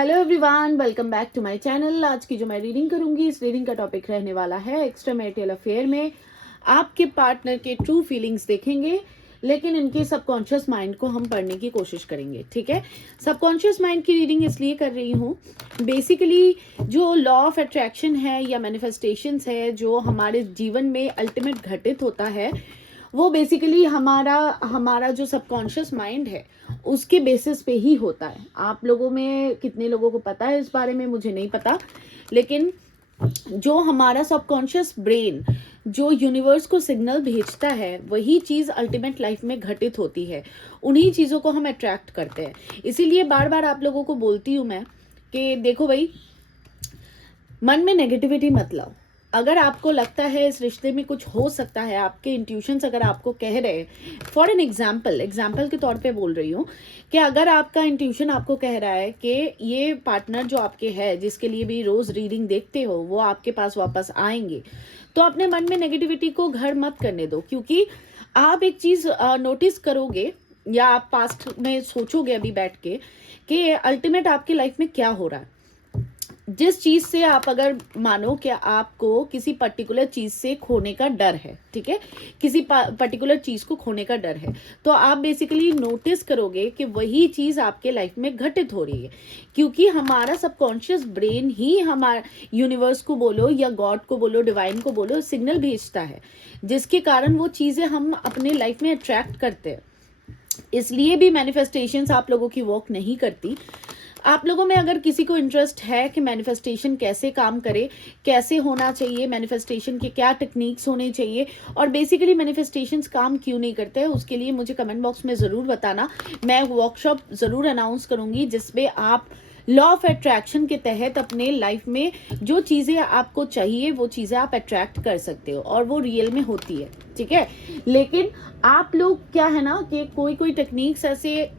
Hello everyone, welcome back to my channel. आज की जो मैं रीडिंग करूंगी, इस रीडिंग का टॉपिक रहने वाला है एक्स्ट्रा मैरिटल अफेयर में आपके पार्टनर के ट्रू फीलिंग्स देखेंगे, लेकिन इनके सबकॉन्शियस माइंड को हम पढ़ने की कोशिश करेंगे। ठीक है, सबकॉन्शियस माइंड की रीडिंग इसलिए कर रही हूँ, बेसिकली जो लॉ ऑफ अट्रैक्शन है या मैनिफेस्टेशंस है जो हमारे जीवन में अल्टीमेट घटित होता है, वो बेसिकली हमारा जो सबकॉन्शियस माइंड है उसके बेसिस पे ही होता है। आप लोगों में कितने लोगों को पता है इस बारे में मुझे नहीं पता, लेकिन जो हमारा सबकॉन्शियस ब्रेन जो यूनिवर्स को सिग्नल भेजता है वही चीज़ अल्टीमेट लाइफ में घटित होती है। उन्हीं चीज़ों को हम अट्रैक्ट करते हैं। इसीलिए बार बार आप लोगों को बोलती हूँ मैं कि देखो भाई, मन में नेगेटिविटी मत लाओ। अगर आपको लगता है इस रिश्ते में कुछ हो सकता है, आपके इंट्यूशंस अगर आपको कह रहे हैं, फॉर एन एग्जाम्पल के तौर पे बोल रही हूँ कि अगर आपका इंट्यूशन आपको कह रहा है कि ये पार्टनर जो आपके है, जिसके लिए भी रोज रीडिंग देखते हो, वो आपके पास वापस आएंगे, तो अपने मन में नेगेटिविटी को घर मत करने दो। क्योंकि आप एक चीज नोटिस करोगे या आप पास्ट में सोचोगे अभी बैठ के कि अल्टीमेट आपकी लाइफ में क्या हो रहा है। जिस चीज से आप अगर मानो कि आपको किसी पर्टिकुलर चीज से खोने का डर है, ठीक है, किसी पर्टिकुलर चीज को खोने का डर है, तो आप बेसिकली नोटिस करोगे कि वही चीज आपके लाइफ में घटित हो रही है। क्योंकि हमारा सबकॉन्शियस ब्रेन ही हमारा यूनिवर्स को बोलो या गॉड को बोलो, डिवाइन को बोलो, सिग्नल भेजता है, जिसके कारण वो चीजें हम अपने लाइफ में अट्रैक्ट करते हैं। इसलिए भी मैनिफेस्टेशंस आप लोगों की वर्क नहीं करती। आप लोगों में अगर किसी को इंटरेस्ट है कि मैनिफेस्टेशन कैसे काम करे, कैसे होना चाहिए, मैनिफेस्टेशन के क्या टेक्निक्स होने चाहिए और बेसिकली मैनिफेस्टेशंस काम क्यों नहीं करते हैं, उसके लिए मुझे कमेंट बॉक्स में ज़रूर बताना। मैं वर्कशॉप ज़रूर अनाउंस करूंगी जिसमें आप लॉ ऑफ अट्रैक्शन के तहत अपने लाइफ में जो चीज़ें आपको चाहिए वो चीज़ें आप अट्रैक्ट कर सकते हो और वो रियल में होती है। ठीक है, लेकिन आप लोग क्या है ना कि कोई टेक्निक्स ऐसे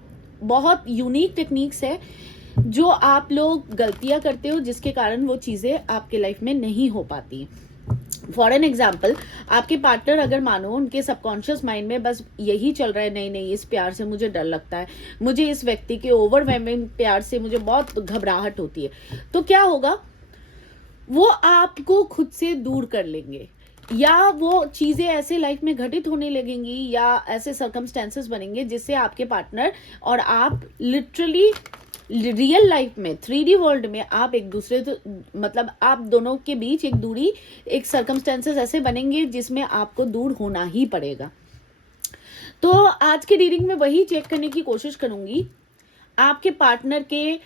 बहुत यूनिक टेक्निक्स है जो आप लोग गलतियां करते हो, जिसके कारण वो चीज़ें आपके लाइफ में नहीं हो पाती। फॉर एन एग्जाम्पल, आपके पार्टनर अगर मानो उनके सबकॉन्शियस माइंड में बस यही चल रहा है, नहीं नहीं इस प्यार से मुझे डर लगता है, मुझे इस व्यक्ति के ओवरवेलमिंग प्यार से मुझे बहुत घबराहट होती है, तो क्या होगा, वो आपको खुद से दूर कर लेंगे या वो चीज़ें ऐसे लाइफ में घटित होने लगेंगी या ऐसे सर्कमस्टेंसेस बनेंगे जिससे आपके पार्टनर और आप लिटरली रियल लाइफ में 3D वर्ल्ड में आप एक दूसरे तो मतलब आप दोनों के बीच एक दूरी, एक सर्कमस्टेंसेस ऐसे बनेंगे जिसमें आपको दूर होना ही पड़ेगा। तो आज की रीडिंग में वही चेक करने की कोशिश करूंगी आपके पार्टनर के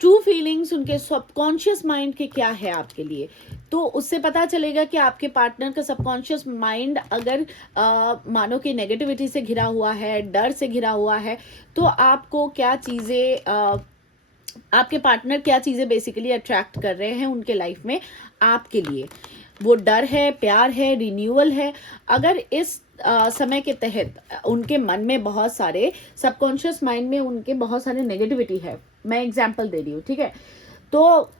ट्रू फीलिंग्स, उनके सबकॉन्शियस माइंड के क्या है आपके लिए। तो उससे पता चलेगा कि आपके पार्टनर का सबकॉन्शियस माइंड अगर मानो कि नेगेटिविटी से घिरा हुआ है, डर से घिरा हुआ है, तो आपको क्या चीज़ें आपके पार्टनर क्या चीज़ें बेसिकली अट्रैक्ट कर रहे हैं उनके लाइफ में आपके लिए। वो डर है, प्यार है, रिन्यूअल है। अगर इस समय के तहत उनके मन में बहुत सारे सबकॉन्शियस माइंड में उनके बहुत सारे नेगेटिविटी है, मैं एग्जांपल दे रही हूँ, ठीक है, तो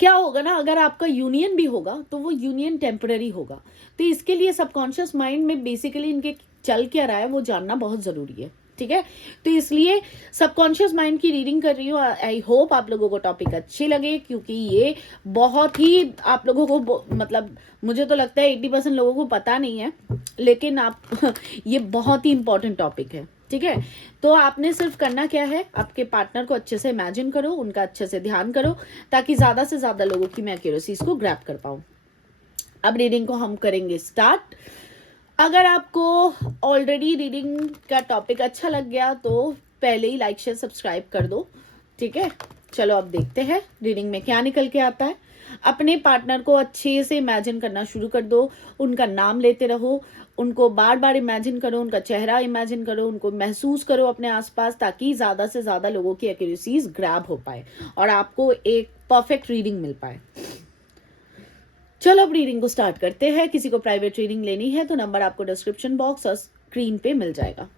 क्या होगा ना, अगर आपका यूनियन भी होगा तो वो यूनियन टेम्पररी होगा। तो इसके लिए सबकॉन्शियस माइंड में बेसिकली इनके चल क्या रहा है वो जानना बहुत ज़रूरी है। ठीक है, तो इसलिए सबकॉन्शियस माइंड की रीडिंग कर रही हूँ। आई होप आप लोगों को टॉपिक अच्छे लगे, क्योंकि ये बहुत ही आप लोगों को मतलब मुझे तो लगता है 80% लोगों को पता नहीं है, लेकिन आप ये बहुत ही इंपॉर्टेंट टॉपिक है। ठीक है, तो आपने सिर्फ करना क्या है, आपके पार्टनर को अच्छे से इमेजिन करो, उनका अच्छे से ध्यान करो, ताकि ज़्यादा से ज़्यादा लोगों की मैं एक्यूरेसीज को ग्रैब कर पाऊँ। अब रीडिंग को हम करेंगे स्टार्ट। अगर आपको ऑलरेडी रीडिंग का टॉपिक अच्छा लग गया तो पहले ही लाइक शेयर सब्सक्राइब कर दो। ठीक है, चलो अब देखते हैं रीडिंग में क्या निकल के आता है। अपने पार्टनर को अच्छे से इमेजिन करना शुरू कर दो, उनका नाम लेते रहो, उनको बार बार इमेजिन करो, उनका चेहरा इमेजिन करो, उनको महसूस करो अपने आसपास, ताकि ज़्यादा से ज़्यादा लोगों की एक्यूरेसीज ग्रैब हो पाए और आपको एक परफेक्ट रीडिंग मिल पाए। चलो अब रीडिंग को स्टार्ट करते हैं। किसी को प्राइवेट रीडिंग लेनी है तो नंबर आपको डिस्क्रिप्शन बॉक्स और स्क्रीन पे मिल जाएगा।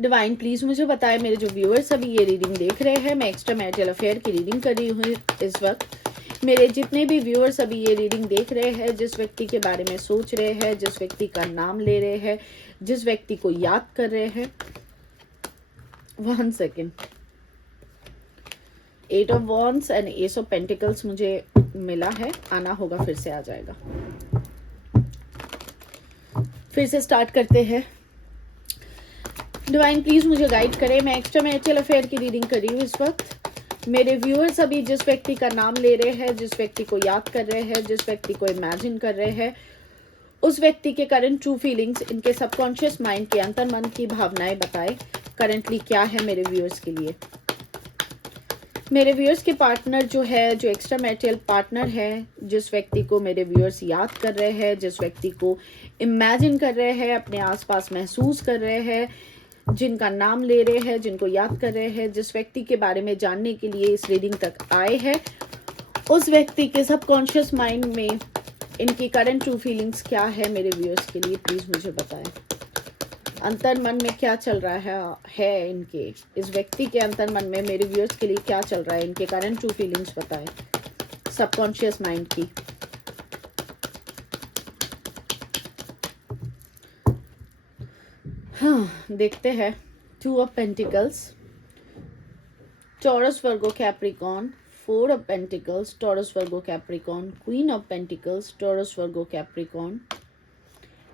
डिवाइन प्लीज मुझे बताएं, मेरे जो व्यूअर्स अभी ये रीडिंग देख रहे हैं, मैं एक्स्ट्रा मैरिटल अफेयर की रीडिंग कर रही हूँ इस वक्त। मेरे जितने भी व्यूअर्स अभी ये रीडिंग देख रहे हैं, जिस व्यक्ति के बारे में सोच रहे हैं, जिस व्यक्ति का नाम ले रहे हैं, जिस व्यक्ति को याद कर रहे हैं, 1 second. 8 of wands and S of pentacles मुझे मिला है, आना होगा फिर से आ जाएगा। फिर से स्टार्ट करते हैं। डिवाइन प्लीज मुझे गाइड करें। मैं एक्स्ट्रा मैरिटल अफेयर की रीडिंग कर रही हूँ इस वक्त। मेरे व्यूअर्स अभी जिस व्यक्ति का नाम ले रहे हैं, जिस व्यक्ति को याद कर रहे हैं, जिस व्यक्ति को इमेजिन कर रहे हैं, उस व्यक्ति के करंट ट्रू फीलिंग्स, इनके सबकॉन्शियस माइंड के अंतर मन की भावनाएं बताएं करंटली क्या है मेरे व्यूअर्स के लिए। मेरे व्यूअर्स के पार्टनर जो है, जो एक्स्ट्रा मैरिटल पार्टनर है, जिस व्यक्ति को मेरे व्यूअर्स याद कर रहे हैं, जिस व्यक्ति को इमेजिन कर रहे हैं, अपने आसपास महसूस कर रहे हैं, जिनका नाम ले रहे हैं, जिनको याद कर रहे हैं, जिस व्यक्ति के बारे में जानने के लिए इस रीडिंग तक आए हैं, उस व्यक्ति के सबकॉन्शियस माइंड में इनकी करंट ट्रू फीलिंग्स क्या है मेरे व्यूअर्स के लिए, प्लीज मुझे बताएं। अंतर मन में क्या चल रहा है इनके, इस व्यक्ति के अंतर मन में मेरे व्यूअर्स के लिए क्या चल रहा है, इनके करंट ट्रू फीलिंग्स बताएं सबकॉन्शियस माइंड की। हाँ, देखते हैं। 2 of pentacles, Taurus Virgo Capricorn, 4 of pentacles, Taurus Virgo Capricorn, queen of pentacles, Taurus Virgo Capricorn,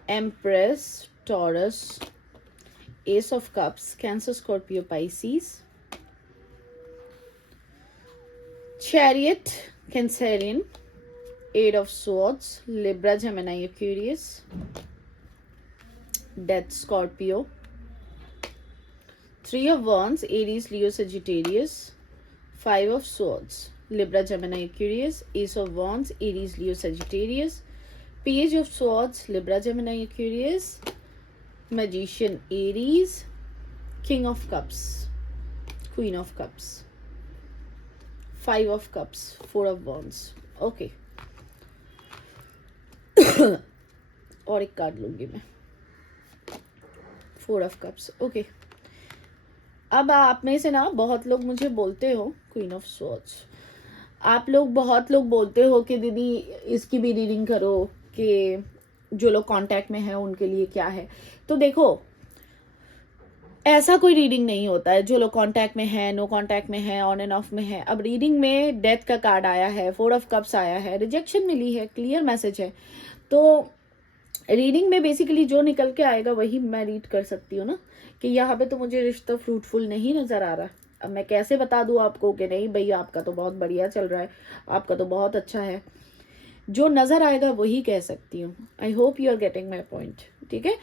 empress, Taurus, ace of cups, Cancer Scorpio Pisces, chariot, Cancerian, 8 of swords, Libra, Gemini, Aquarius, death, Scorpio, 3 of wands, Aries, Leo, Sagittarius, 5 of swords, Libra, Gemini, Aquarius, Ace of wands, Aries, Leo, Sagittarius, Page of swords, Libra, Gemini, Aquarius, Magician, Aries, King of cups, Queen of cups, 5 of cups, 4 of wands. Okay. और एक card लूंगी मैं, 4 of cups. Okay. अब आप में से ना बहुत लोग मुझे बोलते हो, क्वीन ऑफ स्वॉर्ड्स, आप लोग बहुत लोग बोलते हो कि दीदी इसकी भी रीडिंग करो, कि जो लोग कांटेक्ट में हैं उनके लिए क्या है। तो देखो, ऐसा कोई रीडिंग नहीं होता है। जो लोग कांटेक्ट में है, नो कांटेक्ट में है, ऑन एंड ऑफ में है। अब रीडिंग में डेथ का कार्ड आया है, 4 ऑफ कप्स आया है, रिजेक्शन मिली है, क्लियर मैसेज है। तो रीडिंग में बेसिकली जो निकल के आएगा वही मैं रीड कर सकती हूँ ना, कि यहाँ पे तो मुझे रिश्ता फ्रूटफुल नहीं नज़र आ रहा। अब मैं कैसे बता दूँ आपको कि नहीं भाई आपका तो बहुत बढ़िया चल रहा है, आपका तो बहुत अच्छा है। जो नज़र आएगा वही कह सकती हूँ। I hope you are getting my point, ठीक है।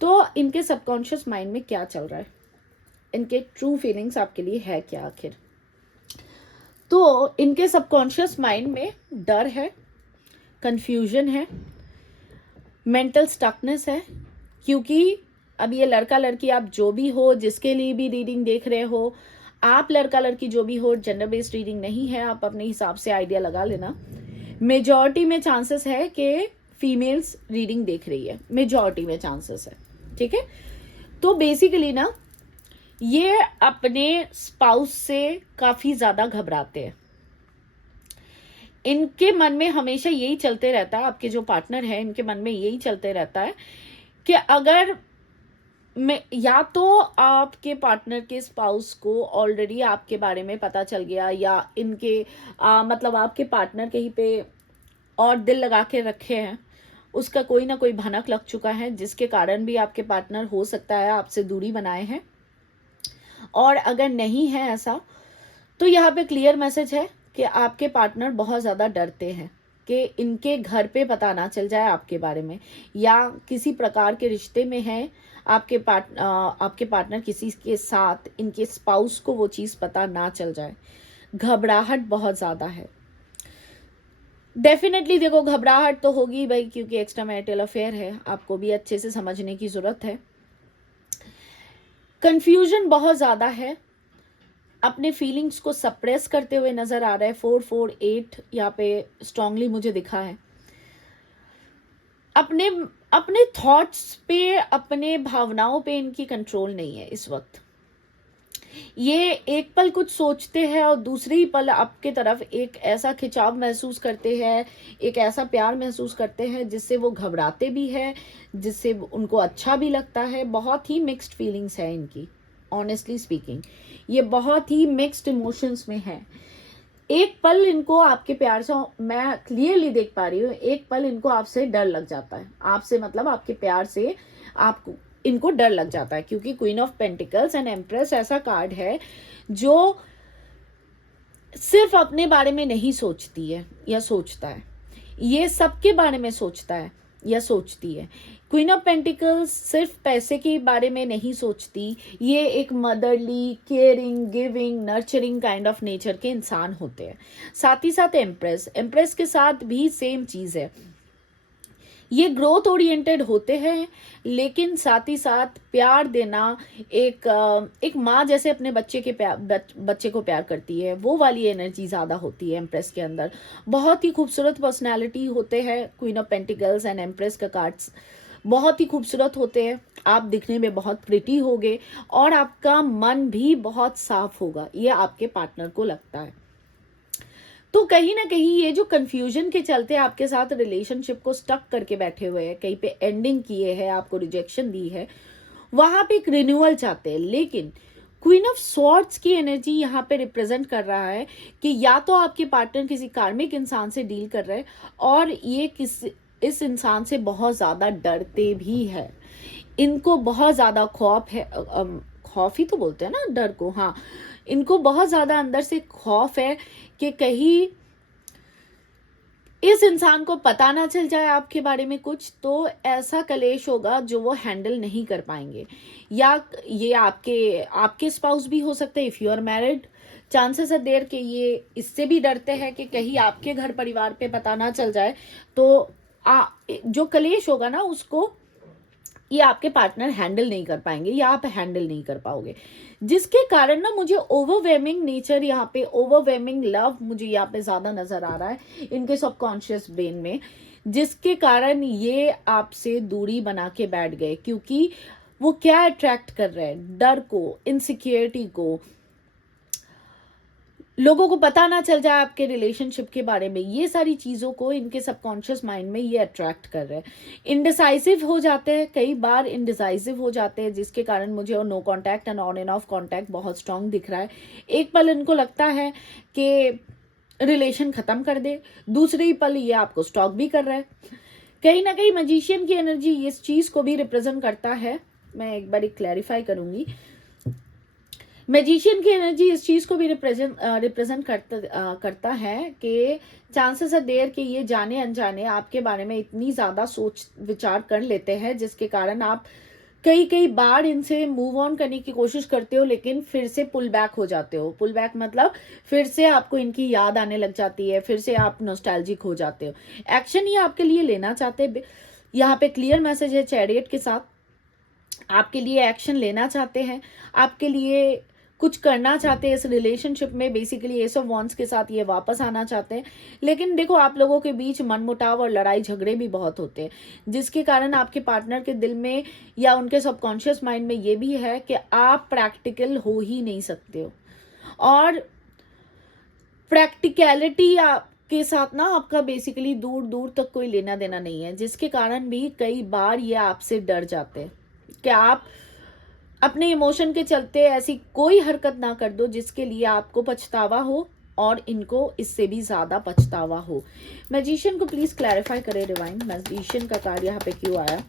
तो इनके सबकॉन्शियस माइंड में क्या चल रहा है, इनके ट्रू फीलिंग्स आपके लिए है क्या आखिर। तो इनके सबकॉन्शियस माइंड में डर है, कंफ्यूजन है, मेंटल स्टकनेस है, क्योंकि अब ये लड़का लड़की आप जो भी हो, जिसके लिए भी रीडिंग देख रहे हो, आप लड़का लड़की जो भी हो, जेंडर बेस्ड रीडिंग नहीं है, आप अपने हिसाब से आइडिया लगा लेना। मेजॉरिटी में चांसेस है कि फीमेल्स रीडिंग देख रही है, मेजॉरिटी में चांसेस है, ठीक है। तो बेसिकली ना ये अपने स्पाउस से काफी ज्यादा घबराते हैं। इनके मन में हमेशा यही चलते रहता है, आपके जो पार्टनर है इनके मन में यही चलते रहता है कि अगर मैं, या तो आपके पार्टनर के स्पाउस को ऑलरेडी आपके बारे में पता चल गया, या इनके मतलब आपके पार्टनर कहीं पे और दिल लगा के रखे हैं, उसका कोई ना कोई भनक लग चुका है, जिसके कारण भी आपके पार्टनर हो सकता है आपसे दूरी बनाए हैं। और अगर नहीं है ऐसा, तो यहाँ पे क्लियर मैसेज है कि आपके पार्टनर बहुत ज़्यादा डरते हैं कि इनके घर पे पता ना चल जाए आपके बारे में, या किसी प्रकार के रिश्ते में है आपके पार्टनर किसी के साथ, इनके स्पाउस को वो चीज़ पता ना चल जाए। घबराहट बहुत ज़्यादा है। डेफिनेटली देखो घबराहट तो होगी भाई, क्योंकि एक्स्ट्रा मैरिटल अफेयर है, आपको भी अच्छे से समझने की ज़रूरत है। कंफ्यूजन बहुत ज़्यादा है, अपने फीलिंग्स को सप्रेस करते हुए नजर आ रहा है। 448 यहाँ पे स्ट्रांगली मुझे दिखा है। अपने थॉट्स पे, अपने भावनाओं पे इनकी कंट्रोल नहीं है इस वक्त। ये एक पल कुछ सोचते हैं और दूसरी पल आपके तरफ एक ऐसा खिंचाव महसूस करते हैं, एक ऐसा प्यार महसूस करते हैं जिससे वो घबराते भी है, जिससे उनको अच्छा भी लगता है। बहुत ही मिक्स्ड फीलिंग्स है इनकी, ऑनेस्टली स्पीकिंग ये बहुत ही मिक्स्ड इमोशंस में है। एक पल इनको आपके प्यार से, मैं क्लियरली देख पा रही हूँ, एक पल इनको आपसे डर लग जाता है, आपसे मतलब आपके प्यार से आपको इनको डर लग जाता है, क्योंकि queen of pentacles and empress ऐसा कार्ड है जो सिर्फ अपने बारे में नहीं सोचती है या सोचता है, ये सबके बारे में सोचता है या सोचती है। क्वीन ऑफ पेंटिकल्स सिर्फ पैसे के बारे में नहीं सोचती, ये एक motherly, caring, giving, nurturing kind of nature के इंसान होते हैं। साथ ही साथ एम्प्रेस, एम्प्रेस के साथ भी सेम चीज़ है, ये ग्रोथ ओरिएंटेड होते हैं, लेकिन साथ ही साथ प्यार देना, एक माँ जैसे अपने बच्चे के बच्चे को प्यार करती है, वो वाली एनर्जी ज़्यादा होती है एम्प्रेस के अंदर। बहुत ही खूबसूरत पर्सनालिटी होते हैं queen of pentacles and empress का कार्ड्स, बहुत ही खूबसूरत होते हैं, आप दिखने में बहुत प्रिटी होगे और आपका मन भी बहुत साफ होगा, ये आपके पार्टनर को लगता है। तो कहीं ना कहीं ये जो कंफ्यूजन के चलते आपके साथ रिलेशनशिप को स्टक करके बैठे हुए हैं, कहीं पे एंडिंग किए हैं, आपको रिजेक्शन दी है, वहां पे एक रिन्यूअल चाहते हैं। लेकिन क्वीन ऑफ स्वॉर्ड्स की एनर्जी यहाँ पे रिप्रेजेंट कर रहा है कि या तो आपके पार्टनर किसी कार्मिक इंसान से डील कर रहे हैं और ये इस इंसान से बहुत ज्यादा डरते भी है, इनको बहुत ज्यादा खौफ है, खौफ ही तो बोलते हैं ना डर को, हाँ, इनको बहुत ज्यादा अंदर से खौफ है कि कहीं इस इंसान को पता ना चल जाए आपके बारे में कुछ, तो ऐसा कलेश होगा जो वो हैंडल नहीं कर पाएंगे। या ये आपके आपके स्पाउस भी हो सकते हैं, if you are married, chances है देर के ये इससे भी डरते हैं कि कहीं आपके घर परिवार पे पता ना चल जाए, तो जो कलेश होगा ना उसको ये आपके पार्टनर हैंडल नहीं कर पाएंगे या आप हैंडल नहीं कर पाओगे, जिसके कारण ना मुझे ओवरवेमिंग नेचर यहाँ पे, ओवरवेमिंग लव मुझे यहाँ पे ज्यादा नजर आ रहा है इनके सबकॉन्शियस ब्रेन में, जिसके कारण ये आपसे दूरी बना के बैठ गए। क्योंकि वो क्या अट्रैक्ट कर रहे हैं, डर को, इनसिक्योरिटी को, लोगों को पता ना चल जाए आपके रिलेशनशिप के बारे में, ये सारी चीज़ों को इनके सबकॉन्शियस माइंड में ये अट्रैक्ट कर रहे हैं। इनडिसाइसिव हो जाते हैं, कई बार इनडिसाइसिव हो जाते हैं, जिसके कारण मुझे no contact and on and off contact बहुत स्ट्रांग दिख रहा है। एक पल इनको लगता है कि रिलेशन ख़त्म कर दे, दूसरे ही पल ये आपको स्टॉक भी कर रहा है। कहीं ना कहीं मैजिशियन की एनर्जी इस चीज़ को भी रिप्रेजेंट करता है, मैं एक बार क्लैरिफाई करूंगी। मैजिशियन की एनर्जी इस चीज को भी रिप्रेजेंट करता है कि चांसेस है देर कि ये जाने अनजाने आपके बारे में इतनी ज्यादा सोच विचार कर लेते हैं, जिसके कारण आप कई बार इनसे मूव ऑन करने की कोशिश करते हो, लेकिन फिर से पुल बैक हो जाते हो। पुल बैक मतलब फिर से आपको इनकी याद आने लग जाती है, फिर से आप नॉस्टैल्जिक हो जाते हो। एक्शन ये आपके लिए लेना चाहते हैं, यहाँ पे क्लियर मैसेज है चैरियट के साथ, आपके लिए एक्शन लेना चाहते हैं, आपके लिए कुछ करना चाहते हैं इस रिलेशनशिप में। बेसिकली एस ऑफ वॉन्ड्स के साथ ये वापस आना चाहते हैं, लेकिन देखो आप लोगों के बीच मनमुटाव और लड़ाई झगड़े भी बहुत होते हैं, जिसके कारण आपके पार्टनर के दिल में या उनके सबकॉन्शियस माइंड में ये भी है कि आप प्रैक्टिकल हो ही नहीं सकते हो, और प्रैक्टिकलिटी के साथ ना आपका बेसिकली दूर दूर तक कोई लेना देना नहीं है, जिसके कारण भी कई बार ये आपसे डर जाते हैं कि आप अपने इमोशन के चलते ऐसी कोई हरकत ना कर दो जिसके लिए आपको पछतावा हो और इनको इससे भी ज्यादा पछतावा हो। मैजिशियन को प्लीज क्लैरिफाई करें डिवाइन, मैजिशियन का कार्ड यहाँ पे क्यों आया।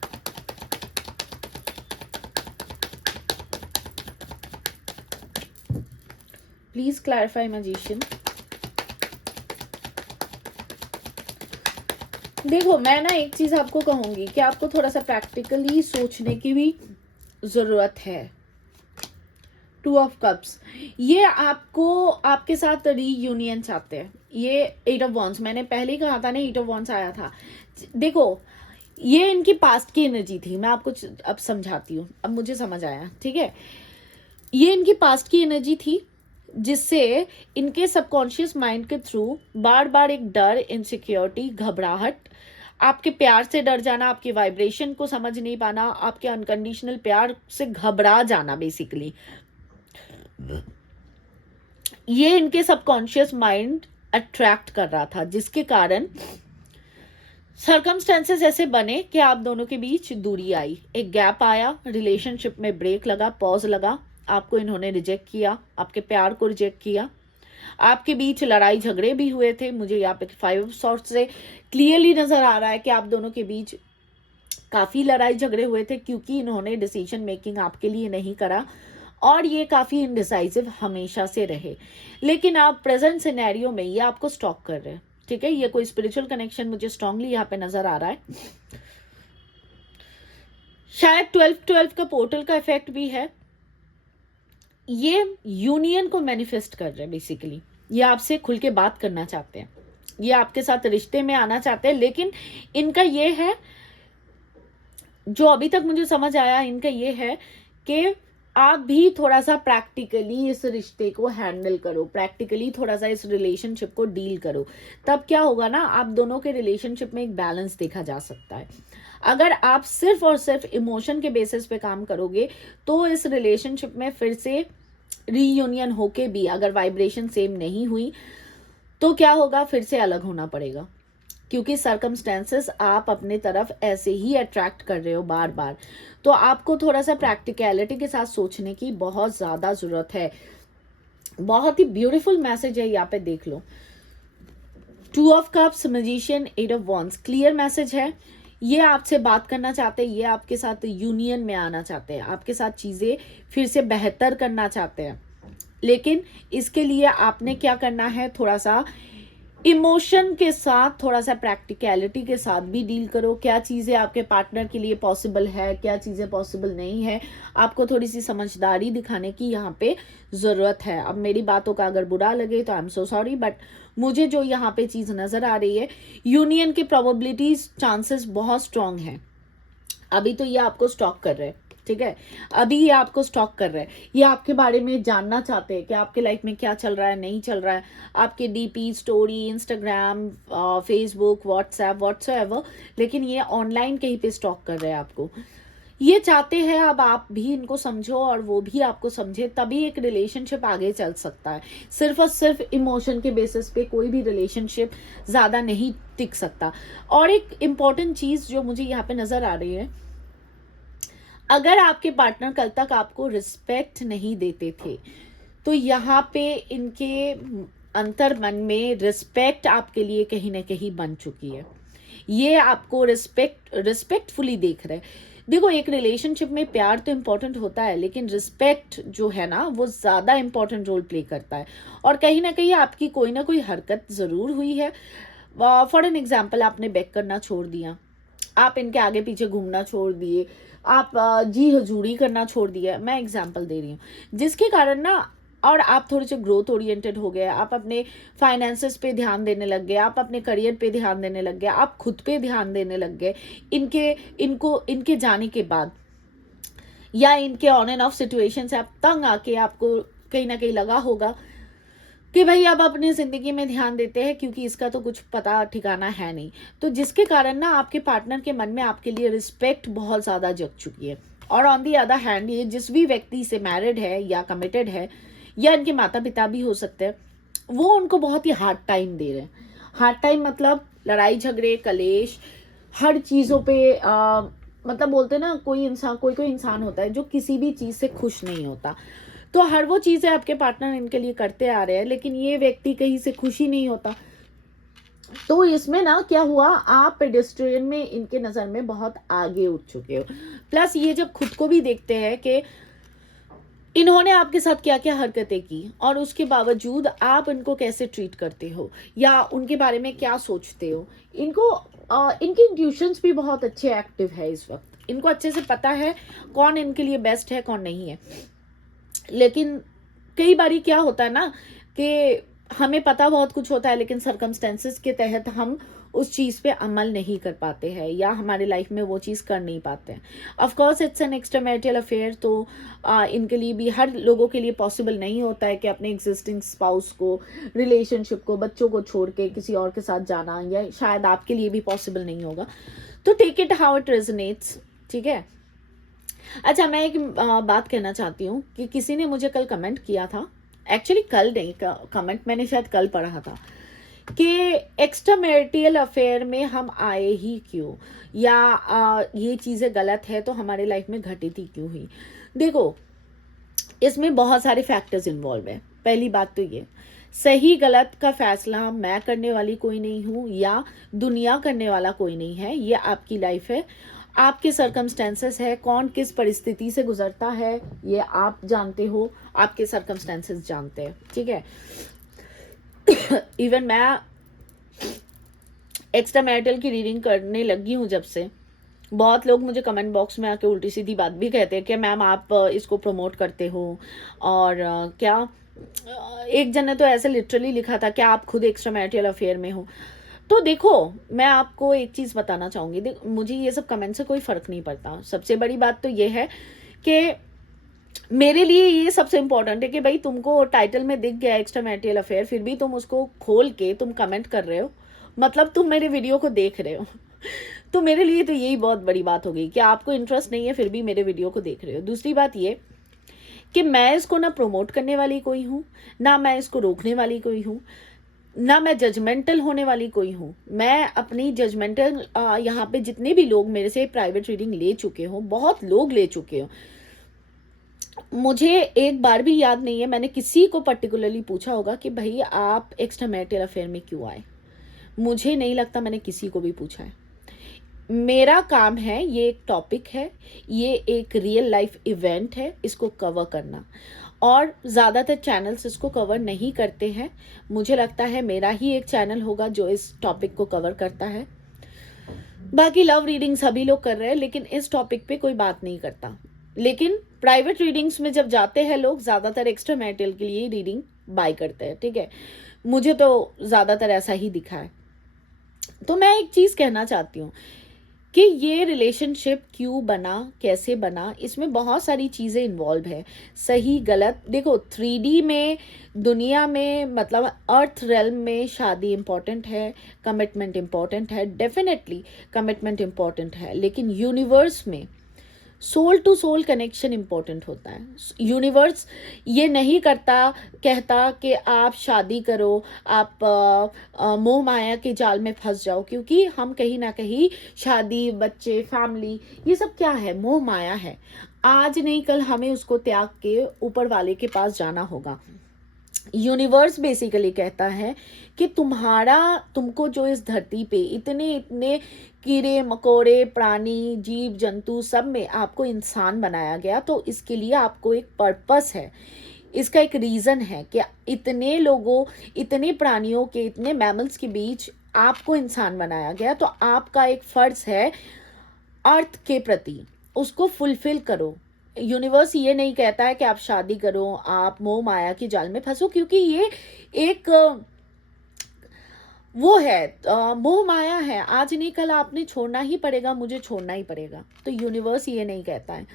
Please clarify magician. देखो मैं ना एक चीज आपको कहूंगी कि आपको थोड़ा सा प्रैक्टिकली सोचने की भी जरूरत है। टू ऑफ कप्स, ये आपको आपके साथ रीयूनियन चाहते हैं। ये एट ऑफ वॉन्ड्स, मैंने पहले ही कहा था ना, एट ऑफ वॉन्ड्स आया था। देखो ये इनकी पास्ट की एनर्जी थी, मैं आपको अब समझाती हूँ, अब मुझे समझ आया, ठीक है। ये इनकी पास्ट की एनर्जी थी, जिससे इनके सबकॉन्शियस माइंड के थ्रू बार बार एक डर, इनसिक्योरिटी, घबराहट, आपके प्यार से डर जाना, आपके वाइब्रेशन को समझ नहीं पाना, आपके अनकंडीशनल प्यार से घबरा जाना, बेसिकली ये इनके सबकॉन्शियस माइंड अट्रैक्ट कर रहा था, जिसके कारण सर्कमस्टेंसेस ऐसे बने कि आप दोनों के बीच दूरी आई, एक गैप आया, रिलेशनशिप में ब्रेक लगा, पॉज लगा, आपको इन्होंने रिजेक्ट किया, आपके प्यार को रिजेक्ट किया, आपके बीच लड़ाई झगड़े भी हुए थे। मुझे यहाँ पे 5 ऑफ सॉर्ड्स से क्लियरली नजर आ रहा है कि आप दोनों के बीच काफी लड़ाई झगड़े हुए थे, क्योंकि इन्होंने डिसीजन मेकिंग आपके लिए नहीं करा और ये काफी इनडिसाइसिव हमेशा से रहे। लेकिन आप प्रेजेंट सिनेरियो में ये आपको स्टॉक कर रहे हैं, ठीक है। ये कोई स्पिरिचुअल कनेक्शन मुझे स्ट्रांगली यहाँ पे नजर आ रहा है। शायद 12-12 का पोर्टल का इफेक्ट भी है। ये यूनियन को मैनिफेस्ट कर रहे हैं बेसिकली। ये आपसे खुल के बात करना चाहते हैं, ये आपके साथ रिश्ते में आना चाहते हैं, लेकिन इनका ये है, जो अभी तक मुझे समझ आया, इनका ये है कि आप भी थोड़ा सा प्रैक्टिकली इस रिश्ते को हैंडल करो, प्रैक्टिकली थोड़ा सा इस रिलेशनशिप को डील करो। तब क्या होगा ना, आप दोनों के रिलेशनशिप में एक बैलेंस देखा जा सकता है। अगर आप सिर्फ और सिर्फ इमोशन के बेसिस पे काम करोगे तो इस रिलेशनशिप में फिर से रीयूनियन होके भी अगर वाइब्रेशन सेम नहीं हुई तो क्या होगा, फिर से अलग होना पड़ेगा, क्योंकि सर्कमस्टेंसेस आप अपने तरफ ऐसे ही अट्रैक्ट कर रहे हो बार बार। तो आपको थोड़ा सा प्रैक्टिकलिटी के साथ सोचने की बहुत ज़्यादा ज़रूरत है। बहुत ही ब्यूटीफुल मैसेज है, यहाँ पे देख लो। 2 of cups, magician, 8 of wands, clear message है। ये आपसे बात करना चाहते हैं, ये आपके साथ यूनियन में आना चाहते हैं, आपके साथ चीज़ें फिर से बेहतर करना चाहते हैं। लेकिन इसके लिए आपने क्या करना है, थोड़ा सा इमोशन के साथ, थोड़ा सा प्रैक्टिकलिटी के साथ भी डील करो। क्या चीज़ें आपके पार्टनर के लिए पॉसिबल है, क्या चीज़ें पॉसिबल नहीं है, आपको थोड़ी सी समझदारी दिखाने की यहाँ पे ज़रूरत है। अब मेरी बातों का अगर बुरा लगे तो आई एम सो सॉरी, बट मुझे जो यहाँ पे चीज़ नज़र आ रही है, यूनियन की प्रोबेबिलिटीज, चांसेस बहुत स्ट्रांग है। अभी तो ये आपको स्टॉक कर रहे हैं, ठीक है। अभी ये आपको स्टॉक कर रहे हैं, ये आपके बारे में जानना चाहते हैं कि आपके लाइफ में क्या चल रहा है, नहीं चल रहा है, आपके DP, story, Instagram, Facebook, WhatsApp, whatsoever. लेकिन ये ऑनलाइन कहीं पे स्टॉक कर रहे हैं आपको। ये चाहते हैं अब आप भी इनको समझो और वो भी आपको समझे, तभी एक रिलेशनशिप आगे चल सकता है। सिर्फ और सिर्फ इमोशन के बेसिस पे कोई भी रिलेशनशिप ज़्यादा नहीं टिक सकता। और एक इम्पॉर्टेंट चीज़ जो मुझे यहाँ पे नज़र आ रही है, अगर आपके पार्टनर कल तक आपको रिस्पेक्ट नहीं देते थे तो यहाँ पे इनके अंतर मन में रिस्पेक्ट आपके लिए कहीं ना कहीं बन चुकी है। ये आपको रिस्पेक्टफुली देख रहे हैं। देखो, एक रिलेशनशिप में प्यार तो इम्पोर्टेंट होता है, लेकिन रिस्पेक्ट जो है ना वो ज़्यादा इम्पोर्टेंट रोल प्ले करता है। और कहीं ना कहीं आपकी कोई ना कोई हरकत ज़रूर हुई है। फॉर एन एग्जाम्पल, आपने बेक करना छोड़ दिया, आप इनके आगे पीछे घूमना छोड़ दिए, आप जी हजूरी करना छोड़ दिया, मैं एग्जाम्पल दे रही हूँ, जिसके कारण ना, और आप थोड़े से ग्रोथ ओरिएंटेड हो गए, आप अपने फाइनेंसेस पे ध्यान देने लग गए, आप अपने करियर पे ध्यान देने लग गए, आप खुद पे ध्यान देने लग गए। इनके जाने के बाद या इनके ऑन एंड ऑफ सिचुएशन से आप तंग आके आपको कहीं ना कहीं लगा होगा कि भाई अब अपनी ज़िंदगी में ध्यान देते हैं, क्योंकि इसका तो कुछ पता ठिकाना है नहीं। तो जिसके कारण ना आपके पार्टनर के मन में आपके लिए रिस्पेक्ट बहुत ज़्यादा जग चुकी है। और ऑन दी अदर हैंड, ये जिस भी व्यक्ति से मैरिड है या कमिटेड है, या इनके माता पिता भी हो सकते हैं, वो उनको बहुत ही हार्ड टाइम दे रहे हैं। हार्ड टाइम मतलब लड़ाई झगड़े, कलेश, हर चीज़ों पे मतलब बोलते हैं ना, कोई इंसान होता है जो किसी भी चीज़ से खुश नहीं होता। तो हर वो चीज़ें आपके पार्टनर इनके लिए करते आ रहे हैं, लेकिन ये व्यक्ति कहीं से खुशी नहीं होता। तो इसमें ना क्या हुआ, आप पेडेस्ट्रियन में इनके नज़र में बहुत आगे उठ चुके हो। प्लस ये जब खुद को भी देखते हैं कि इन्होंने आपके साथ क्या क्या हरकतें की और उसके बावजूद आप इनको कैसे ट्रीट करते हो या उनके बारे में क्या सोचते हो, इनके इंट्यूशंस भी बहुत अच्छे एक्टिव है इस वक्त। इनको अच्छे से पता है कौन इनके लिए बेस्ट है, कौन नहीं है। लेकिन कई बारी क्या होता है ना कि हमें पता बहुत कुछ होता है, लेकिन सर्कमस्टेंसेस के तहत हम उस चीज़ पे अमल नहीं कर पाते हैं या हमारे लाइफ में वो चीज़ कर नहीं पाते हैं। Of course it's an extramarital affair, तो इनके लिए भी, हर लोगों के लिए पॉसिबल नहीं होता है कि अपने एग्जिस्टिंग स्पाउस को, रिलेशनशिप को, बच्चों को छोड़ के किसी और के साथ जाना, या शायद आपके लिए भी पॉसिबल नहीं होगा। तो take it how it resonates, ठीक है। अच्छा, मैं एक बात कहना चाहती हूँ कि किसी ने मुझे कल कमेंट किया था, एक्चुअली कल नहीं, कमेंट मैंने शायद कल पढ़ा था, कि एक्स्ट्रा मैरिटल अफेयर में हम आए ही क्यों, या ये चीज़ें गलत है तो हमारे लाइफ में घटित ही क्यों हुई। देखो, इसमें बहुत सारे फैक्टर्स इन्वॉल्व है। पहली बात तो ये, सही गलत का फैसला मैं करने वाली कोई नहीं हूँ या दुनिया करने वाला कोई नहीं है। ये आपकी लाइफ है, आपके सर्कमस्टेंसेस है, कौन किस परिस्थिति से गुजरता है ये आप जानते हो, आपके सर्कमस्टेंसेस जानते हैं, ठीक है। इवन मैं एक्स्ट्रा मैरिटल की रीडिंग करने लगी हूँ जब से, बहुत लोग मुझे कमेंट बॉक्स में आके उल्टी सीधी बात भी कहते हैं कि मैम आप इसको प्रमोट करते हो, और क्या एक जन ने तो ऐसे लिटरली लिखा था कि आप खुद एक्स्ट्रा मैरिटल अफेयर में हो। तो देखो, मैं आपको एक चीज़ बताना चाहूँगी, मुझे ये सब कमेंट से कोई फ़र्क नहीं पड़ता। सबसे बड़ी बात तो ये है कि मेरे लिए ये सबसे इम्पोर्टेंट है कि भाई तुमको टाइटल में दिख गया एक्स्ट्रा मैरिटल अफेयर, फिर भी तुम उसको खोल के तुम कमेंट कर रहे हो, मतलब तुम मेरे वीडियो को देख रहे हो। तो मेरे लिए तो यही बहुत बड़ी बात हो गई कि आपको इंटरेस्ट नहीं है फिर भी मेरे वीडियो को देख रहे हो। दूसरी बात ये कि मैं इसको ना प्रमोट करने वाली कोई हूँ, ना मैं इसको रोकने वाली कोई हूँ, ना मैं जजमेंटल होने वाली कोई हूँ। मैं अपनी जजमेंटल यहाँ पे जितने भी लोग मेरे से प्राइवेट रीडिंग ले चुके हो, बहुत लोग ले चुके हो, मुझे एक बार भी याद नहीं है मैंने किसी को पर्टिकुलरली पूछा होगा कि भाई आप एक्स्ट्रा मैरिटल अफेयर में क्यों आए। मुझे नहीं लगता मैंने किसी को भी पूछा है। मेरा काम है, ये एक टॉपिक है, ये एक रियल लाइफ इवेंट है, इसको कवर करना, और ज़्यादातर चैनल्स इसको कवर नहीं करते हैं। मुझे लगता है मेरा ही एक चैनल होगा जो इस टॉपिक को कवर करता है। बाकी लव रीडिंग सभी लोग कर रहे हैं, लेकिन इस टॉपिक पे कोई बात नहीं करता। लेकिन प्राइवेट रीडिंग्स में जब जाते हैं लोग, ज़्यादातर एक्स्ट्रा मैरिटल के लिए रीडिंग बाय करते हैं, ठीक है। मुझे तो ज़्यादातर ऐसा ही दिखा है। तो मैं एक चीज़ कहना चाहती हूँ कि ये रिलेशनशिप क्यों बना, कैसे बना, इसमें बहुत सारी चीज़ें इन्वॉल्व है। सही गलत देखो, 3D में, दुनिया में, मतलब अर्थ रेल्म में शादी इम्पॉर्टेंट है, कमिटमेंट इम्पॉर्टेंट है, डेफिनेटली कमिटमेंट इम्पॉर्टेंट है, लेकिन यूनिवर्स में soul to soul connection important होता है। यूनिवर्स ये नहीं कहता कि आप शादी करो, आप मोह माया के जाल में फंस जाओ, क्योंकि हम कहीं ना कहीं शादी, बच्चे, फैमिली, ये सब क्या है, मोह माया है। आज नहीं कल हमें उसको त्याग के ऊपर वाले के पास जाना होगा। यूनिवर्स बेसिकली कहता है कि तुमको जो इस धरती पे इतने इतने कीड़े मकोड़े, प्राणी, जीव जंतु, सब में आपको इंसान बनाया गया, तो इसके लिए आपको एक पर्पस है, इसका एक रीज़न है कि इतने लोगों, इतने प्राणियों के, इतने मैमल्स के बीच आपको इंसान बनाया गया, तो आपका एक फ़र्ज़ है अर्थ के प्रति, उसको फुलफिल करो। यूनिवर्स ये नहीं कहता है कि आप शादी करो, आप मोह माया की जाल में फंसो, क्योंकि ये एक वो है, मोह माया है। आज नहीं कल आपने छोड़ना ही पड़ेगा, मुझे छोड़ना ही पड़ेगा। तो यूनिवर्स ये नहीं कहता है।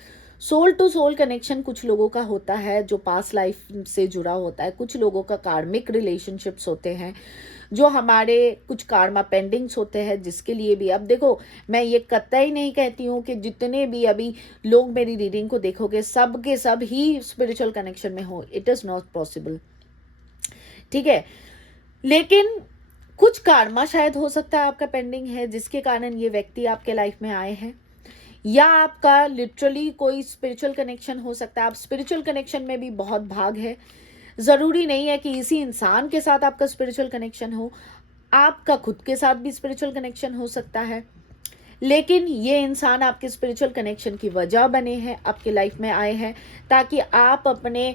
सोल टू सोल कनेक्शन कुछ लोगों का होता है जो पास्ट लाइफ से जुड़ा होता है, कुछ लोगों का कार्मिक रिलेशनशिप्स होते हैं, जो हमारे कुछ कार्मा पेंडिंग्स होते हैं, जिसके लिए भी, अब देखो, मैं ये कतई नहीं कहती हूँ कि जितने भी अभी लोग मेरी रीडिंग को देखोगे सब के सब ही स्पिरिचुअल कनेक्शन में हो, इट इज़ नॉट पॉसिबल, ठीक है। लेकिन कुछ कार्मा शायद हो सकता है आपका पेंडिंग है, जिसके कारण ये व्यक्ति आपके लाइफ में आए हैं, या आपका लिटरली कोई स्पिरिचुअल कनेक्शन हो सकता है। आप स्पिरिचुअल कनेक्शन में भी बहुत भाग है, ज़रूरी नहीं है कि इसी इंसान के साथ आपका स्पिरिचुअल कनेक्शन हो, आपका खुद के साथ भी स्पिरिचुअल कनेक्शन हो सकता है, लेकिन ये इंसान आपके स्पिरिचुअल कनेक्शन की वजह बने हैं, आपके लाइफ में आए हैं, ताकि आप अपने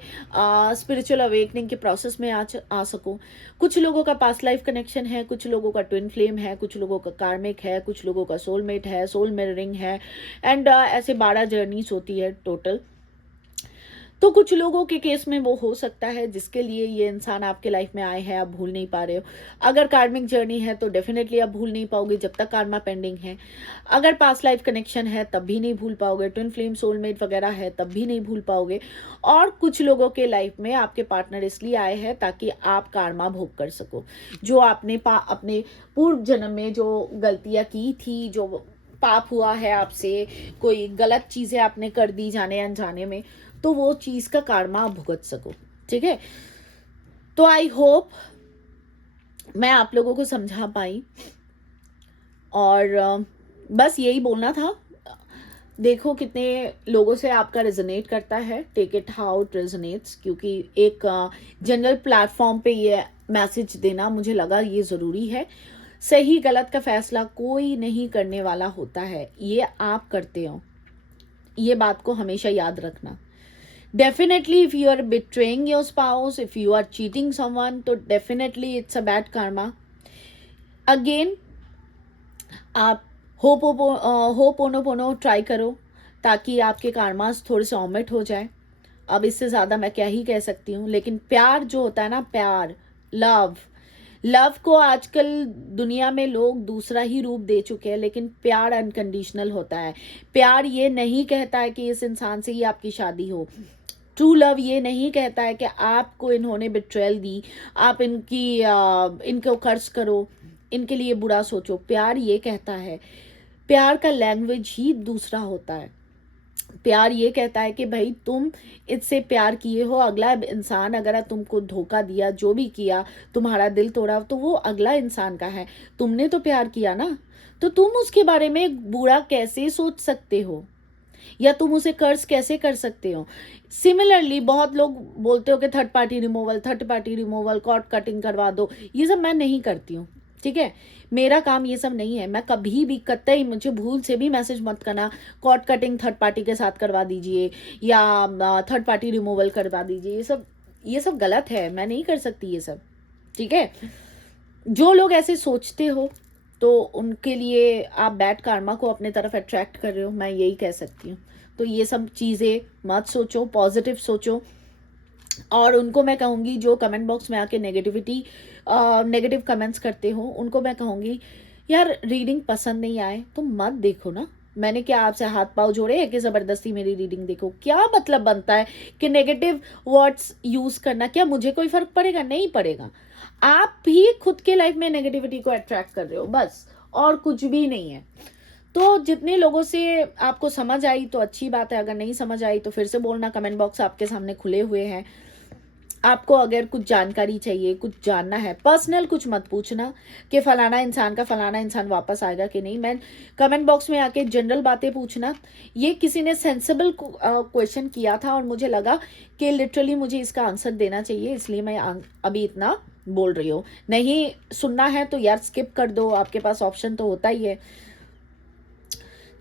स्पिरिचुअल अवेकनिंग के प्रोसेस में आ सको। कुछ लोगों का पास्ट लाइफ कनेक्शन है, कुछ लोगों का ट्विन फ्लेम है, कुछ लोगों का कार्मिक है, कुछ लोगों का सोलमेट है, सोल मिररिंग है, एंड ऐसे 12 जर्नीज होती है टोटल। तो कुछ लोगों के केस में वो हो सकता है जिसके लिए ये इंसान आपके लाइफ में आए हैं, आप भूल नहीं पा रहे हो। अगर कार्मिक जर्नी है तो डेफिनेटली आप भूल नहीं पाओगे जब तक कार्मा पेंडिंग है। अगर पास्ट लाइफ कनेक्शन है तब भी नहीं भूल पाओगे, ट्विन फ्लेम, सोलमेट वगैरह है तब भी नहीं भूल पाओगे। और कुछ लोगों के लाइफ में आपके पार्टनर इसलिए आए हैं ताकि आप कार्मा भोग कर सको, जो आपने अपने पूर्व जन्म में जो गलतियाँ की थी, जो पाप हुआ है आपसे, कोई गलत चीज़ें आपने कर दी जाने अनजाने में, तो वो चीज़ का कार्मा आप भुगत सको, ठीक है। तो आई होप मैं आप लोगों को समझा पाई, और बस यही बोलना था। देखो कितने लोगों से आपका रेजोनेट करता है, take it how it resonates, क्योंकि एक जनरल प्लेटफॉर्म पे ये मैसेज देना मुझे लगा ये ज़रूरी है। सही गलत का फैसला कोई नहीं करने वाला होता है, ये आप करते हो, ये बात को हमेशा याद रखना। Definitely if you are betraying your spouse, if you are cheating someone, तो definitely it's a bad karma. Again आप होपोनोपोनो ट्राई करो ताकि आपके कार्मास थोड़े से ऑमिट हो जाए। अब इससे ज़्यादा मैं क्या ही कह सकती हूँ। लेकिन प्यार जो होता है ना, प्यार, लव को आजकल दुनिया में लोग दूसरा ही रूप दे चुके हैं, लेकिन प्यार अनकंडीशनल होता है। प्यार ये नहीं कहता है कि इस इंसान से ही आपकी शादी हो। ट्रू लव ये नहीं कहता है कि आपको इन्होंने बिट्रेयल दी, आप इनको कर्ज करो, इनके लिए बुरा सोचो। प्यार ये कहता है, प्यार का लैंग्वेज ही दूसरा होता है। प्यार ये कहता है कि भाई तुम इससे प्यार किए हो, अगला इंसान अगर तुमको धोखा दिया, जो भी किया, तुम्हारा दिल तोड़ा, तो वो अगला इंसान का है, तुमने तो प्यार किया ना, तो तुम उसके बारे में बुरा कैसे सोच सकते हो, या तुम उसे कर्ज कैसे कर सकते हो। सिमिलरली बहुत लोग बोलते हो कि third party removal, cord cutting करवा दो। ये सब मैं नहीं करती हूँ, ठीक है। मेरा काम ये सब नहीं है। मैं कभी भी कतई, मुझे भूल से भी मैसेज मत करना कॉर्ड कटिंग थर्ड पार्टी के साथ करवा दीजिए या थर्ड पार्टी रिमूवल करवा दीजिए। ये सब गलत है, मैं नहीं कर सकती ये सब, ठीक है। जो लोग ऐसे सोचते हो तो उनके लिए आप बैड karma को अपने तरफ अट्रैक्ट कर रहे हो, मैं यही कह सकती हूँ। तो ये सब चीज़ें मत सोचो, पॉजिटिव सोचो। और उनको मैं कहूँगी जो कमेंट बॉक्स में आके नेगेटिव कमेंट्स करते हो, उनको मैं कहूँगी यार रीडिंग पसंद नहीं आए तो मत देखो ना। मैंने क्या आपसे हाथ पाँव जोड़े हैं कि ज़बरदस्ती मेरी रीडिंग देखो? क्या मतलब बनता है कि नेगेटिव वर्ड्स यूज़ करना? क्या मुझे कोई फ़र्क पड़ेगा? नहीं पड़ेगा। आप भी खुद के लाइफ में नेगेटिविटी को अट्रैक्ट कर रहे हो, बस, और कुछ भी नहीं है। तो जितने लोगों से आपको समझ आई तो अच्छी बात है, अगर नहीं समझ आई तो फिर से बोलना, कमेंट बॉक्स आपके सामने खुले हुए हैं। आपको अगर कुछ जानकारी चाहिए, कुछ जानना है, पर्सनल कुछ मत पूछना कि फलाना इंसान वापस आएगा कि नहीं। मैं कमेंट बॉक्स में आके जनरल बातें पूछना। ये किसी ने सेंसिबल क्वेश्चन किया था और मुझे लगा कि लिटरली मुझे इसका आंसर देना चाहिए, इसलिए मैं अभी इतना बोल रही हूँ। नहीं सुनना है तो यार स्किप कर दो, आपके पास ऑप्शन तो होता ही है,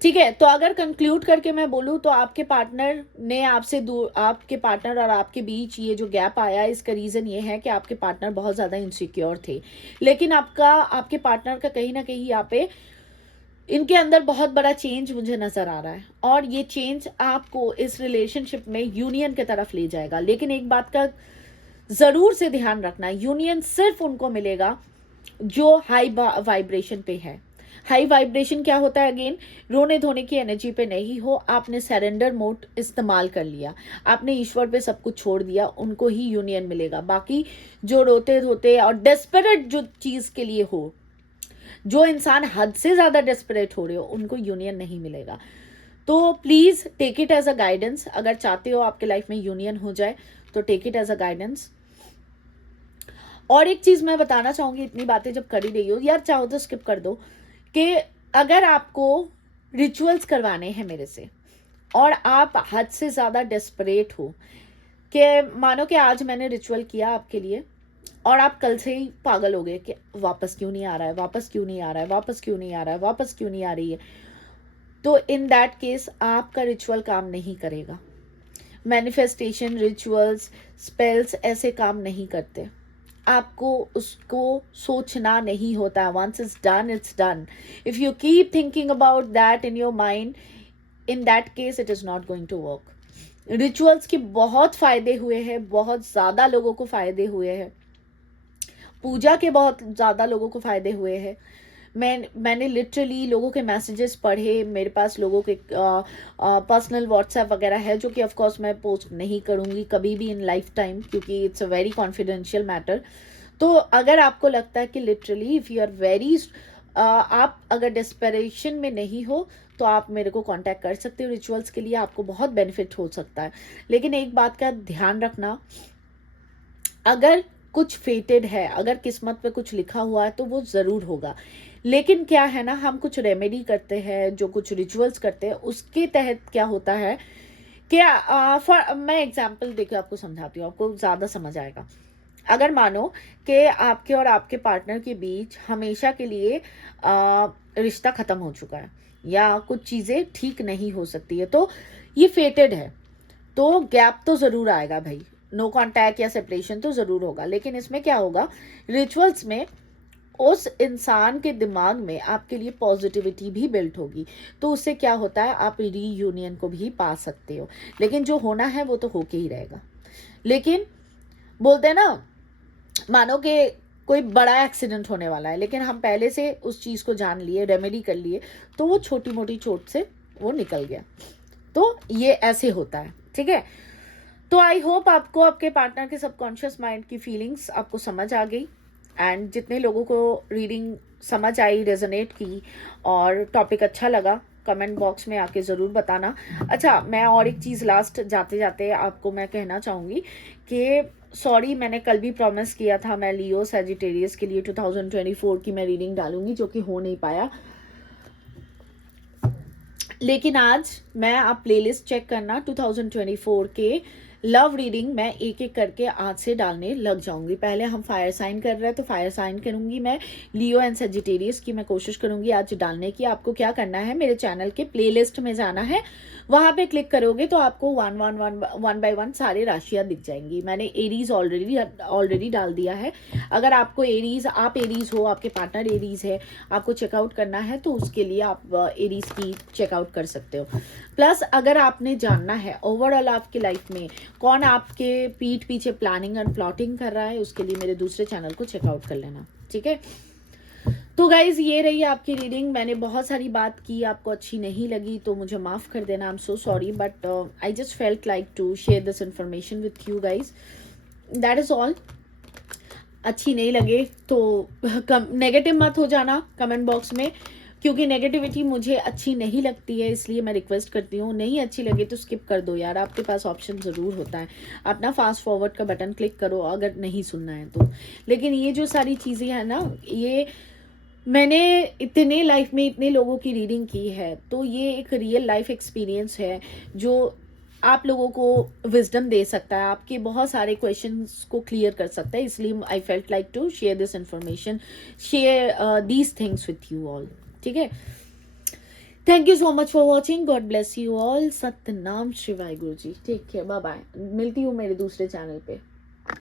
ठीक है। तो अगर कंक्लूड करके मैं बोलूँ तो आपके पार्टनर ने आपसे दूर, आपके पार्टनर और आपके बीच ये जो गैप आया, इसका रीज़न ये है कि आपके पार्टनर बहुत ज़्यादा इनसिक्योर थे। लेकिन आपके पार्टनर का कहीं ना कहीं यहाँ पे इनके अंदर बहुत बड़ा चेंज मुझे नज़र आ रहा है, और ये चेंज आपको इस रिलेशनशिप में यूनियन की तरफ ले जाएगा। लेकिन एक बात का ज़रूर से ध्यान रखना, यूनियन सिर्फ उनको मिलेगा जो हाई वाइब्रेशन पे है। हाई वाइब्रेशन क्या होता है? अगेन, रोने धोने की एनर्जी पे नहीं हो, आपने सरेंडर मोड इस्तेमाल कर लिया, आपने ईश्वर पे सब कुछ छोड़ दिया, उनको ही यूनियन मिलेगा। बाकी जो रोते धोते और डेस्परेट जो चीज़ के लिए हो, जो इंसान हद से ज़्यादा डेस्परेट हो रहे हो, उनको यूनियन नहीं मिलेगा। तो please take it as a guidance. अगर चाहते हो आपके लाइफ में यूनियन हो जाए तो take it as a guidance. और एक चीज़ मैं बताना चाहूँगी, इतनी बातें जब कर ही रही हो, यार चाहो तो स्किप कर दो, कि अगर आपको रिचुअल्स करवाने हैं मेरे से और आप हद से ज़्यादा डेस्परेट हो, कि मानो कि आज मैंने रिचुअल किया आपके लिए और आप कल से ही पागल हो गए कि वापस क्यों नहीं आ रहा है, वापस क्यों नहीं आ रहा है, वापस क्यों नहीं आ रहा है, वापस क्यों नहीं आ रही है, तो इन दैट केस आपका रिचुअल काम नहीं करेगा। मैनिफेस्टेशन, रिचुअल्स, स्पेल्स ऐसे काम नहीं करते। आपको उसको सोचना नहीं होता है। Once it's done, it's done. If you keep thinking about that in your mind, in that case it is not going to work. Rituals के बहुत फ़ायदे हुए हैं, बहुत ज़्यादा लोगों को फ़ायदे हुए हैं। पूजा के बहुत ज़्यादा लोगों को फ़ायदे हुए हैं। मैंने लिटरली लोगों के मैसेजेस पढ़े, मेरे पास लोगों के पर्सनल व्हाट्सएप वगैरह है, जो कि ऑफ कोर्स मैं पोस्ट नहीं करूँगी कभी भी इन लाइफ टाइम, क्योंकि it's a very confidential matter. तो अगर आपको लगता है कि literally if you are very, आप अगर डिस्परेशन में नहीं हो तो आप मेरे को कांटेक्ट कर सकते हो रिचुअल्स के लिए, आपको बहुत बेनिफिट हो सकता है। लेकिन एक बात का ध्यान रखना, अगर कुछ फेटेड है, अगर किस्मत पे कुछ लिखा हुआ है तो वो ज़रूर होगा। लेकिन क्या है ना, हम कुछ रेमेडी करते हैं, जो कुछ रिचुअल्स करते हैं, उसके तहत क्या होता है कि मैं एग्जांपल देकर आपको समझाती हूँ, आपको ज़्यादा समझ आएगा। अगर मानो कि आपके और आपके पार्टनर के बीच हमेशा के लिए रिश्ता ख़त्म हो चुका है या कुछ चीज़ें ठीक नहीं हो सकती है, तो ये फेटेड है, तो गैप तो ज़रूर आएगा भाई, नो कांटेक्ट या सेपरेशन तो ज़रूर होगा। लेकिन इसमें क्या होगा, रिचुअल्स में उस इंसान के दिमाग में आपके लिए पॉजिटिविटी भी बिल्ट होगी, तो उससे क्या होता है, आप रीयूनियन को भी पा सकते हो। लेकिन जो होना है वो तो होके ही रहेगा। लेकिन बोलते हैं ना, मानो कि कोई बड़ा एक्सीडेंट होने वाला है, लेकिन हम पहले से उस चीज़ को जान लिए, रेमेडी कर लिए, तो वो छोटी मोटी चोट से वो निकल गया। तो ये ऐसे होता है, ठीक है। तो आई होप आपको आपके पार्टनर के सबकॉन्शियस माइंड की फीलिंग्स आपको समझ आ गई, एंड जितने लोगों को रीडिंग समझ आई, रेजोनेट की और टॉपिक अच्छा लगा, कमेंट बॉक्स में आके ज़रूर बताना। अच्छा, मैं और एक चीज़ लास्ट जाते जाते आपको मैं कहना चाहूँगी कि सॉरी, मैंने कल भी प्रॉमिस किया था मैं लियो सैजिटेरियस के लिए 2024 की मैं रीडिंग डालूंगी, जो कि हो नहीं पाया। लेकिन आज मैं आप प्लेलिस्ट चेक करना, 2024 के लव रीडिंग मैं एक एक करके आज से डालने लग जाऊंगी। पहले हम फायर साइन कर रहे हैं, तो फायर साइन करूंगी मैं, लियो एंड सजिटेरियस की मैं कोशिश करूंगी आज डालने की। आपको क्या करना है, मेरे चैनल के प्लेलिस्ट में जाना है, वहां पे क्लिक करोगे तो आपको वन बाय वन सारे राशियां दिख जाएंगी। मैंने एरीज ऑलरेडी डाल दिया है। अगर आपको आप एरीज हो, आपके पार्टनर एरीज है, आपको चेकआउट करना है, तो उसके लिए आप एरीज की चेकआउट कर सकते हो। प्लस अगर आपने जानना है ओवरऑल आपकी लाइफ में कौन आपके पीठ पीछे प्लानिंग एंड प्लॉटिंग कर रहा है, उसके लिए मेरे दूसरे चैनल को चेकआउट कर लेना, ठीक है। तो गाइज, ये रही आपकी रीडिंग। मैंने बहुत सारी बात की, आपको अच्छी नहीं लगी तो मुझे माफ़ कर देना, I am so sorry, but I just felt like to share this information with you guys, that is all. अच्छी नहीं लगे तो नेगेटिव मत हो जाना कमेंट बॉक्स में, क्योंकि नेगेटिविटी मुझे अच्छी नहीं लगती है, इसलिए मैं रिक्वेस्ट करती हूँ, नहीं अच्छी लगे तो स्किप कर दो यार, आपके पास ऑप्शन ज़रूर होता है, अपना फास्ट फॉरवर्ड का बटन क्लिक करो अगर नहीं सुनना है तो। लेकिन ये जो सारी चीज़ें हैं ना, ये मैंने इतने लाइफ में इतने लोगों की रीडिंग की है, तो ये एक रियल लाइफ एक्सपीरियंस है जो आप लोगों को विजडम दे सकता है, आपके बहुत सारे क्वेश्चंस को क्लियर कर सकता है। इसलिए I felt like to share this information, share these things with you all, ठीक है। Thank you so much for watching, God bless you all, सत्यनाम शिवाय गुरु जी, टेक केयर, बाय बाय। मिलती हूँ मेरे दूसरे चैनल पे।